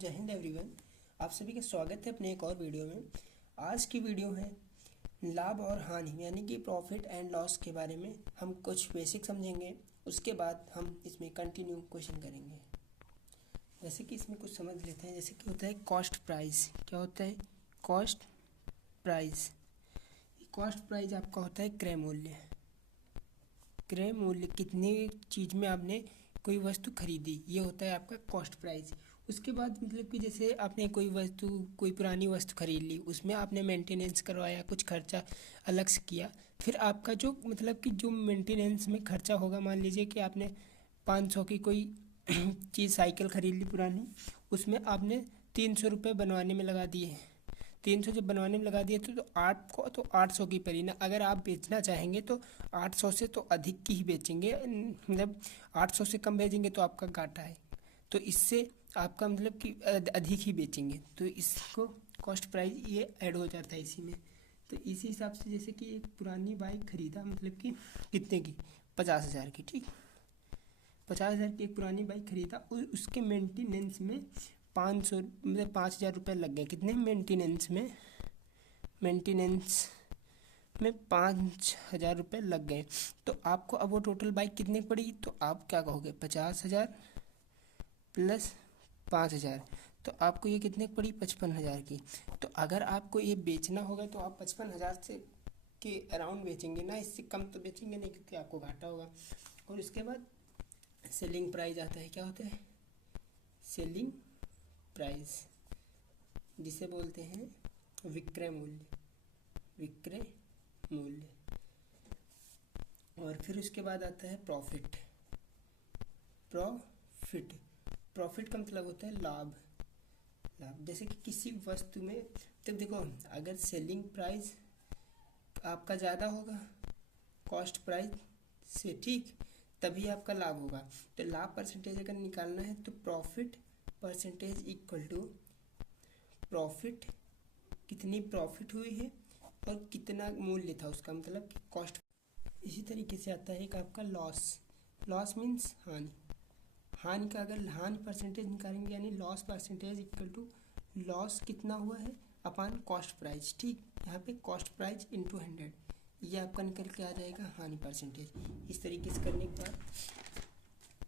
जय हिंद एवरीवन। आप सभी का स्वागत है अपने एक और वीडियो में। आज की वीडियो है लाभ और हानि यानी कि प्रॉफिट एंड लॉस के बारे में हम कुछ बेसिक समझेंगे। उसके बाद हम इसमें कंटिन्यू क्वेश्चन करेंगे। जैसे कि इसमें कुछ समझ लेते हैं। जैसे कि होता है कॉस्ट प्राइस। क्या होता है कॉस्ट प्राइस? कॉस्ट प्राइस आपका होता है क्रय मूल्य। क्रय मूल्य कितने चीज़ में आपने कोई वस्तु खरीदी, ये होता है आपका कॉस्ट प्राइस। उसके बाद मतलब कि जैसे आपने कोई पुरानी वस्तु खरीद ली, उसमें आपने मेंटेनेंस करवाया, कुछ खर्चा अलग से किया, फिर आपका जो मतलब कि जो मेंटेनेंस में खर्चा होगा, मान लीजिए कि आपने 500 की कोई चीज़ साइकिल खरीद ली पुरानी, उसमें आपने 300 रुपये बनवाने में लगा दिए। 300 जब बनवाने में लगा दिए तो 800 की पड़ी ना। अगर आप बेचना चाहेंगे तो 800 से तो अधिक की ही बेचेंगे, मतलब 800 से कम बेचेंगे तो आपका घाटा है। तो इससे आपका मतलब कि अधिक ही बेचेंगे, तो इसको कॉस्ट प्राइस ये ऐड हो जाता है इसी में। तो इसी हिसाब से जैसे कि एक पुरानी बाइक खरीदा, मतलब कि कितने की, 50,000 की, ठीक, 50,000 की एक पुरानी बाइक खरीदा और उसके मेंटेनेंस में 500 मतलब 5,000 रुपये लग गए। कितने मेंटेनेंस में 5,000 रुपये लग गए। तो आपको अब वो टोटल बाइक कितने पड़ी, तो आप क्या कहोगे, 50,000 प्लस 5,000, तो आपको ये कितने पड़ी, 55,000 की। तो अगर आपको ये बेचना होगा तो आप 55,000 से के अराउंड बेचेंगे ना, इससे कम तो बेचेंगे नहीं क्योंकि आपको घाटा होगा। और उसके बाद सेलिंग प्राइस आता है। क्या होता है सेलिंग प्राइस, जिसे बोलते हैं विक्रय मूल्य। विक्रय मूल्य। और फिर उसके बाद आता है प्रॉफिट। प्रॉफिट प्रॉफिट का मतलब होता है लाभ। लाभ जैसे कि किसी वस्तु में, तो देखो अगर सेलिंग प्राइस आपका ज़्यादा होगा कॉस्ट प्राइस से, ठीक, तभी आपका लाभ होगा। तो लाभ परसेंटेज अगर निकालना है तो profit percentage equal to profit, कितनी प्रॉफिट हुई है और कितना मूल्य था उसका, मतलब कि कॉस्ट। इसी तरीके से आता है एक आपका लॉस। लॉस मीन्स हानि। हानि का अगर हानि परसेंटेज निकालेंगे यानी loss percentage equal to loss कितना हुआ है अपान कॉस्ट प्राइस, ठीक। यहाँ पे कॉस्ट प्राइस इंटू 100, ये आपका निकल के आ जाएगा हानि परसेंटेज। इस तरीके से करने के बाद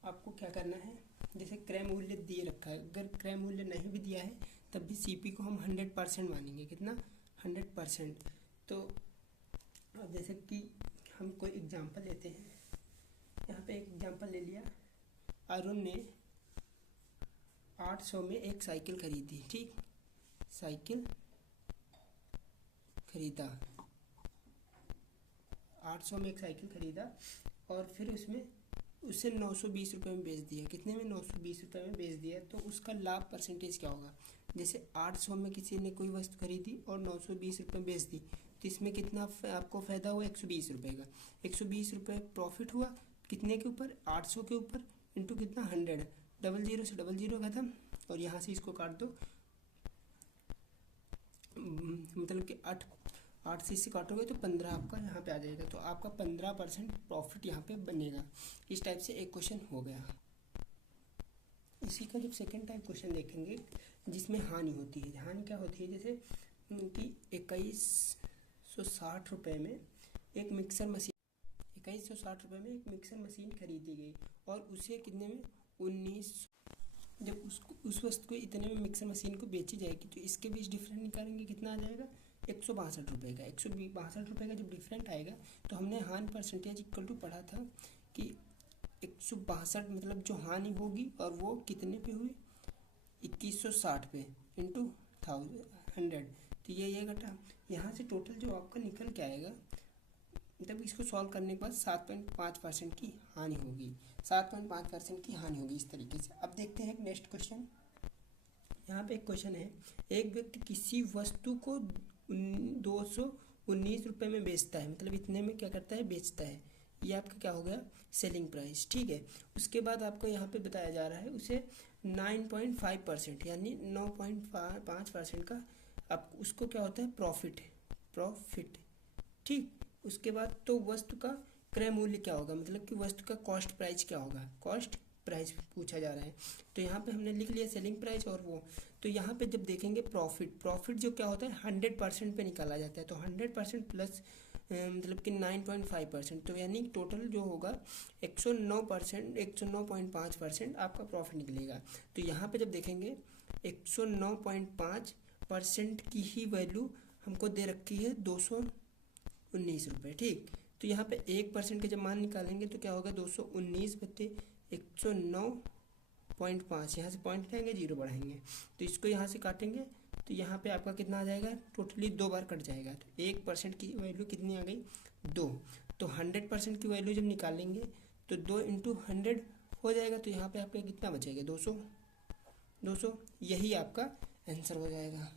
आपको क्या करना है, जैसे क्रय मूल्य दिए रखा है, अगर क्रय मूल्य नहीं भी दिया है तब भी सीपी को हम 100% मानेंगे। कितना, 100%। तो अब जैसे कि हम कोई एग्जांपल लेते हैं, यहाँ पे एक एग्जांपल ले लिया। अरुण ने 800 में एक साइकिल खरीदी, ठीक, साइकिल खरीदा, 800 में एक साइकिल खरीदा और फिर उसमें उसे 920 रुपये में बेच दिया। कितने में, 920 रुपये में बेच दिया। तो उसका लाभ परसेंटेज क्या होगा, जैसे 800 में किसी ने कोई वस्तु खरीदी और 920 रुपये में बेच दी, तो इसमें कितना आपको फ़ायदा हुआ, 120 रुपये का। 120 रुपये प्रॉफिट हुआ कितने के ऊपर, 800 के ऊपर, इंटू कितना, 100। डबल जीरो से डबल जीरो खत्म और यहाँ से इसको काट दो, मतलब कि 8 से इससे काटोगे तो 15 आपका यहाँ पे आ जाएगा। तो आपका 15% प्रॉफिट यहाँ पे बनेगा। इस टाइप से एक क्वेश्चन हो गया। इसी का जब सेकेंड टाइप क्वेश्चन देखेंगे जिसमें हानि होती है। हानि क्या होती है, जैसे कि 2160 रुपये में एक मिक्सर मशीन, 2160 रुपये में एक मिक्सर मशीन खरीदी गई और उसे कितने में, 19, जब उसको उस वस्तु को इतने में मिक्सर मशीन को बेची जाएगी तो इसके बीच डिफरेंट निकालेंगे, कितना आ जाएगा, 162 रुपये का। 162 रुपये का जब डिफरेंट आएगा तो हमने हानि परसेंटेज इक्वल टू पढ़ा था कि 162 मतलब जो हानि होगी और वो कितने पे हुई, 2160 पे इंटू 100। तो ये घटा, यहाँ से टोटल जो आपका निकल के आएगा, मतलब इसको सॉल्व करने के बाद 7.5% की हानि होगी। 7.5% की हानि होगी इस तरीके से। अब देखते हैं नेक्स्ट क्वेश्चन। यहाँ पे एक क्वेश्चन है, एक व्यक्ति किसी वस्तु को 219 रुपये में बेचता है, मतलब इतने में क्या करता है, बेचता है। ये आपका क्या हो गया, सेलिंग प्राइस, ठीक है। उसके बाद आपको यहाँ पे बताया जा रहा है उसे 9.5% यानी 9.5% का आप उसको क्या होता है, प्रॉफिट, ठीक। उसके बाद तो वस्तु का क्रय मूल्य क्या होगा, मतलब कि वस्तु का कॉस्ट प्राइस क्या होगा, कॉस्ट प्राइस पूछा जा रहा है। तो यहाँ पे हमने लिख लिया सेलिंग प्राइस और वो। तो यहाँ पे जब देखेंगे प्रॉफिट जो क्या होता है 100% पे निकाला जाता है। तो 100% प्लस मतलब कि 9.5%, तो यानी टोटल जो होगा 109%, 109.5% आपका प्रॉफिट निकलेगा। तो यहाँ पे जब देखेंगे 109.5% की ही वैल्यू हमको दे रखी है 219 रुपये, ठीक। तो यहाँ पे 1% के जब मान निकालेंगे तो क्या होगा 219 बटे 109.5, यहाँ से पॉइंट लेंगे, जीरो बढ़ाएंगे, तो इसको यहाँ से काटेंगे तो यहाँ पे आपका कितना आ जाएगा, टोटली 2 बार कट जाएगा। तो 1% की वैल्यू कितनी आ गई 2। तो 100% की वैल्यू जब निकालेंगे तो 2 × 100 हो जाएगा। तो यहाँ पे आपका कितना बचेगा 200, यही आपका आंसर हो जाएगा।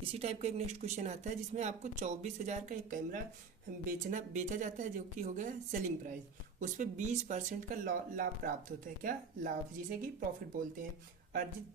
इसी टाइप का एक नेक्स्ट क्वेश्चन आता है जिसमें आपको 24,000 का एक कैमरा बेचा जाता है, जो कि हो गया सेलिंग प्राइस। उस पर 20% का लाभ प्राप्त होता है, क्या लाभ, जिसे कि प्रॉफिट बोलते हैं, अर्जित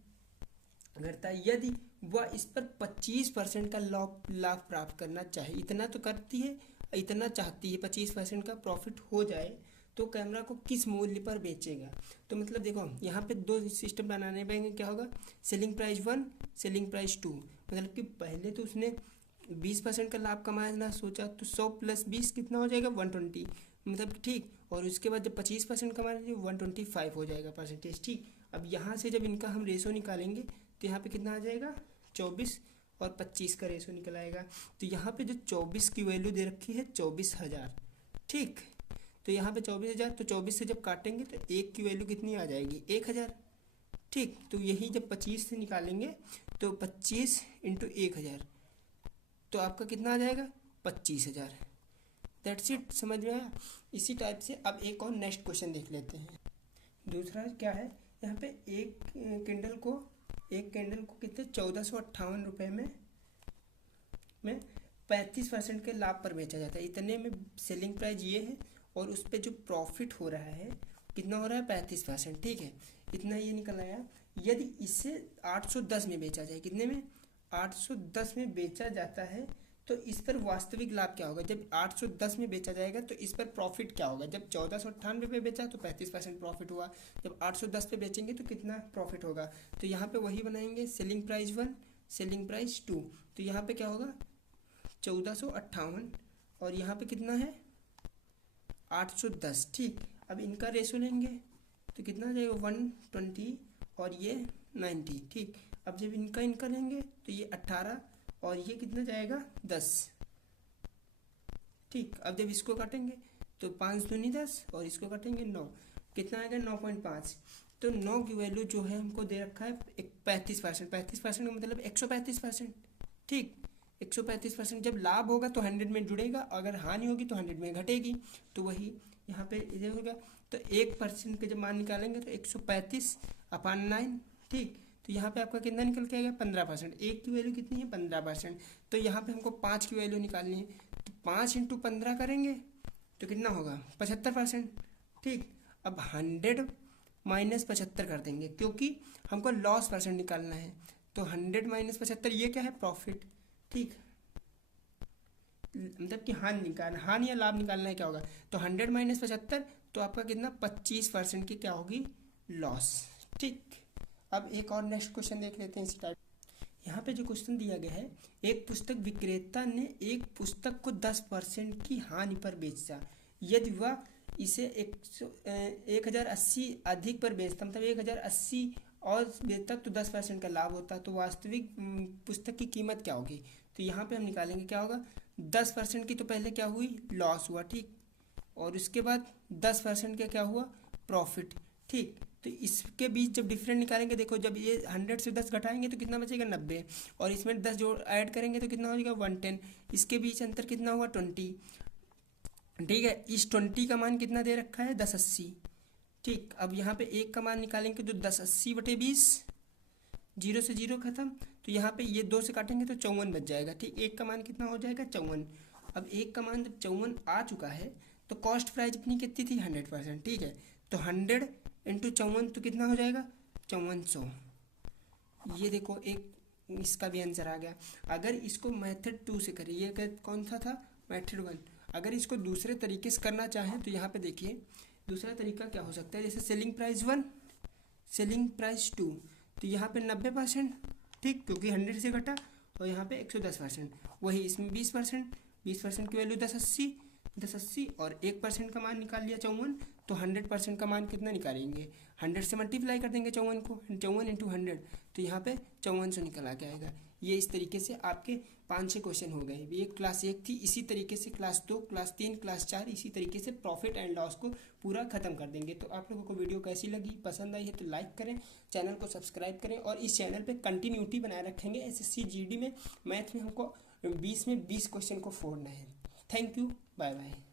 करता है। यदि वह इस पर 25% का लाभ प्राप्त करना चाहे, इतना तो करती है, इतना चाहती है 25% का प्रॉफिट हो जाए, तो कैमरा को किस मूल्य पर बेचेगा। तो मतलब देखो यहाँ पे 2 सिस्टम बनाने पड़ेंगे। क्या होगा, सेलिंग प्राइस 1, सेलिंग प्राइस 2। मतलब कि पहले तो उसने 20% का लाभ कमाना सोचा, तो 100 + 20 कितना हो जाएगा 120, मतलब ठीक। और उसके बाद जब 25% कमाएंगे 125 हो जाएगा परसेंटेज, ठीक। अब यहाँ से जब इनका हम रेशो निकालेंगे तो यहाँ पे कितना आ जाएगा 24 और 25 का रेशो निकल आएगा। तो यहाँ पे जो 24 की वैल्यू दे रखी है 24,000, ठीक। तो यहाँ पे 24,000, तो 24 से जब काटेंगे तो 1 की वैल्यू कितनी आ जाएगी 1,000, ठीक। तो यही जब 25 से निकालेंगे तो 25 × 1,000, तो आपका कितना आ जाएगा 25,000। दैट्स इट, समझ में आया। इसी टाइप से अब एक और नेक्स्ट क्वेश्चन देख लेते हैं। दूसरा क्या है, यहाँ पे एक कैंडल को कितने 1458 रुपये में 35% के लाभ पर बेचा जाता है। इतने में सेलिंग प्राइस ये है और उस पर जो प्रॉफिट हो रहा है कितना हो रहा है 35%, ठीक है। इतना ये निकल आया। यदि इसे 810 में बेचा जाए, कितने में 810 में बेचा जाता है, तो इस पर वास्तविक लाभ क्या होगा। जब 810 में बेचा जाएगा तो इस पर प्रॉफिट क्या होगा। जब 1498 पे बेचा तो 35% प्रॉफिट हुआ, जब 810 पे बेचेंगे तो कितना प्रॉफिट होगा। तो यहाँ पे वही बनाएंगे, सेलिंग प्राइस 1, सेलिंग प्राइस 2। तो यहाँ पे क्या होगा 1458 और यहाँ पे कितना है 810, ठीक। अब इनका रेशो लेंगे तो कितना आ जाएगा 120 और ये 90, ठीक। अब जब इनका लेंगे तो ये 18 और ये कितना जाएगा 10, ठीक। अब जब इसको काटेंगे तो 5 दूनी 10 और इसको काटेंगे 9, कितना आएगा 9.5। तो 9 की वैल्यू जो है हमको दे रखा है 35%। 35% का मतलब 135%, ठीक। 135% जब लाभ होगा तो 100 में जुड़ेगा, अगर हानि होगी तो 100 में घटेगी। तो वही यहाँ पे ये होगा। तो 1% के जब मान निकालेंगे तो 135/9, ठीक। तो यहाँ पे आपका कितना निकल के आएगा 15%। 1 की वैल्यू कितनी है 15%। तो यहाँ पे हमको 5 की वैल्यू निकालनी है, तो 5 × 15 करेंगे तो कितना होगा 75%, ठीक। अब 100 - 75 कर देंगे क्योंकि हमको लॉस परसेंट निकालना है। तो 100 - 75 ये क्या है प्रॉफिट, ठीक। मतलब कि हानि या लाभ निकालना है, क्या होगा। तो 100 - 75 तो आपका कितना 25% की क्या होगी लॉस, ठीक। अब एक और नेक्स्ट क्वेश्चन देख लेते हैं इस टाइप। यहाँ पे जो क्वेश्चन दिया गया है, एक पुस्तक विक्रेता ने एक पुस्तक को 10% की हानि पर बेचा। यदि वह इसे 1080 अधिक पर बेचता, मतलब 1080 और बेचता तो 10% का लाभ होता, तो वास्तविक पुस्तक की कीमत क्या होगी। तो यहाँ पे हम निकालेंगे क्या होगा 10% की तो पहले क्या हुई लॉस हुआ, ठीक। और उसके बाद 10% का क्या हुआ प्रॉफिट, ठीक। तो इसके बीच जब डिफरेंट निकालेंगे, देखो जब ये 100 से 10 घटाएंगे तो कितना बचेगा 90, और इसमें 10 जो ऐड करेंगे तो कितना हो जाएगा 110। इसके बीच अंतर कितना हुआ 20, ठीक है। इस 20 का मान कितना दे रखा है 1080, ठीक। अब यहाँ पे 1 का मान निकालेंगे तो 1080/20, 0 से 0 खत्म। तो यहाँ पे ये 2 से काटेंगे तो 54 बच जाएगा, ठीक। 1 का मान कितना हो जाएगा 54। अब 1 का मान जब 54 आ चुका है तो कॉस्ट प्राइस अपनी कितनी थी 100%, ठीक है। तो 100 × 54 तो कितना हो जाएगा 5400। ये देखो एक इसका भी आंसर आ गया। अगर इसको मेथड 2 से करिए, ये कौन सा था मेथड 1। अगर इसको दूसरे तरीके से करना चाहें तो यहाँ पे देखिए दूसरा तरीका क्या हो सकता है, जैसे सेलिंग प्राइस 1, सेलिंग प्राइस 2, तो यहाँ पे 90%, ठीक, क्योंकि 100 से घटा, और यहाँ पे 110%, वही इसमें 20%, 20% की वैल्यू 1080 और 1% का मान निकाल लिया 54, तो 100% का मान कितना निकालेंगे, 100 से मल्टीप्लाई कर देंगे 54 को, 54 इंटू 100, तो यहाँ पे 5400 निकल आ के आएगा। ये इस तरीके से आपके 5-6 क्वेश्चन हो गए। ये क्लास 1 थी, इसी तरीके से क्लास 2, क्लास 3, क्लास 4 इसी तरीके से प्रॉफिट एंड लॉस को पूरा खत्म कर देंगे। तो आप लोगों को वीडियो कैसी लगी, पसंद आई है तो लाइक करें, चैनल को सब्सक्राइब करें, और इस चैनल पे कंटिन्यूटी बनाए रखेंगे। एसएससी जीडी में मैथ में हमको 20 में 20 क्वेश्चन को फोड़ना है। Thank you, bye bye.